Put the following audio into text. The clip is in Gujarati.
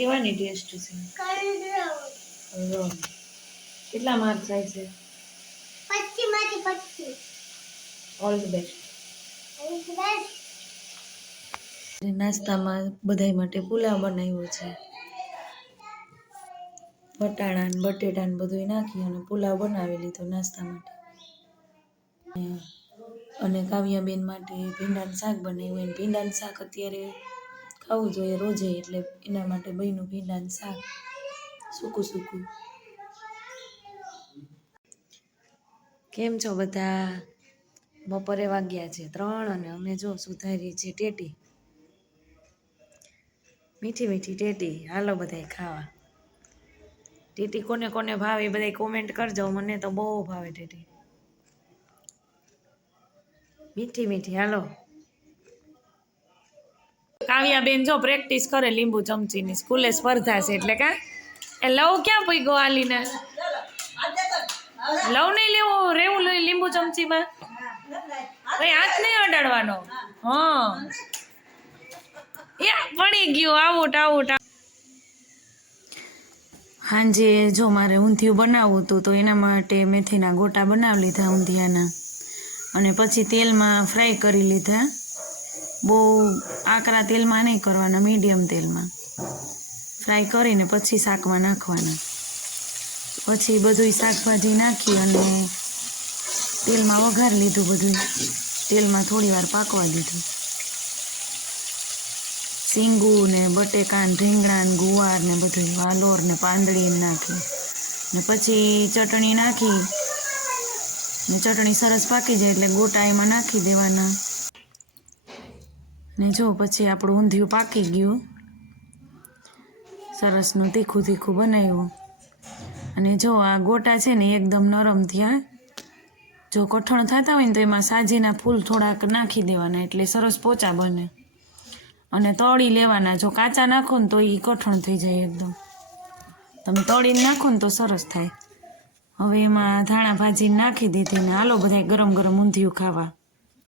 કેવાની ટેસ્ટ છે? કેટલા માર્ક થાય છે? ઓલ ધ બેસ્ટ નાસ્તામાં બધાય માટે પુલાવ બનાવ્યો છે. વટાણા ને બટેટા ને બધું નાખી અને પુલાવ બનાવી લીધો નાસ્તા માટે. અને- અને કાવ્યાબેન માટે ભીંડાનું શાક બનાવ્યું. એને ભીંડાનું શાક અત્યારે ખાવું જોઈએ રોજે એટલે એના માટે બન્યું ભીંડાનું શાક. સૂકું સૂકું. કેમ છો બધા? બપોરે વાગ્યા છે ત્રણ અને અમે જો સુધારી છે ટેટી. મીઠી મીઠી ટેટી. હાલો બધાય ખાવા. ટેટી કોને કોને ભાવે એ બધાય કોમેન્ટ કરજો. મને તો બહુ ભાવે ટેટી. મીઠી મીઠી. હાલો. કાવ્યાબેન જો પ્રેક્ટિસ કરે લીંબુ ચમચીની, સ્કૂલે સ્પર્ધા છે એટલે કા? એ લવ ક્યાં પૂગ્યો આલીને? લવ નહીં લેવો, રેવું લઈ લીંબુ ચમચીમાં? ભાઈ, હાથ નહીં અડાડવાનો. હા. યા, પડી ગયું આઉટ આઉટ હાંજે જો મારે ઊંધિયું બનાવવું હતું, તો એના માટે મેથીના ગોટા બનાવી લીધા ઊંધિયાના. અને પછી તેલમાં ફ્રાય કરી લીધા. બહુ આકરા તેલમાં નહીં કરવાના, મીડિયમ તેલમાં. ફ્રાય કરીને પછી શાકમાં નાખવાના. પછી બધું શાકભાજી નાખી અને તેલમાં વઘારી લીધું બધું તેલમાં થોડી વાર પાકવા દીધું. સિંગુ ને બટેકા ને રીંગણા ને ગુવાર ને બધું વાલોર ને પાંદડી નાખી. ને પછી ચટણી નાખી. ને ચટણી સરસ પાકી જાય એટલે ગોટા એમાં નાખી દેવાના. ને જો પછી આપણું ઊંધિયું પાકી ગયું. સરસનું તીખું તીખું બનાવ્યું. અને જો આ ગોટા છે ને એકદમ નરમ થયા. જો કઠણ થતા હોય ને તો એમાં સાજીના ફૂલ થોડાક નાખી દેવાના એટલે સરસ પોચા બને. અને તળી લેવાના. જો કાચા નાખો ને તો એ કઠણ થઈ જાય એકદમ. તમે તળીને નાખો ને તો સરસ થાય. હવે એમાં ધાણા ભાજી નાખી દીધી ને હાલો બધા ગરમ ગરમ ઊંધિયું ખાવા.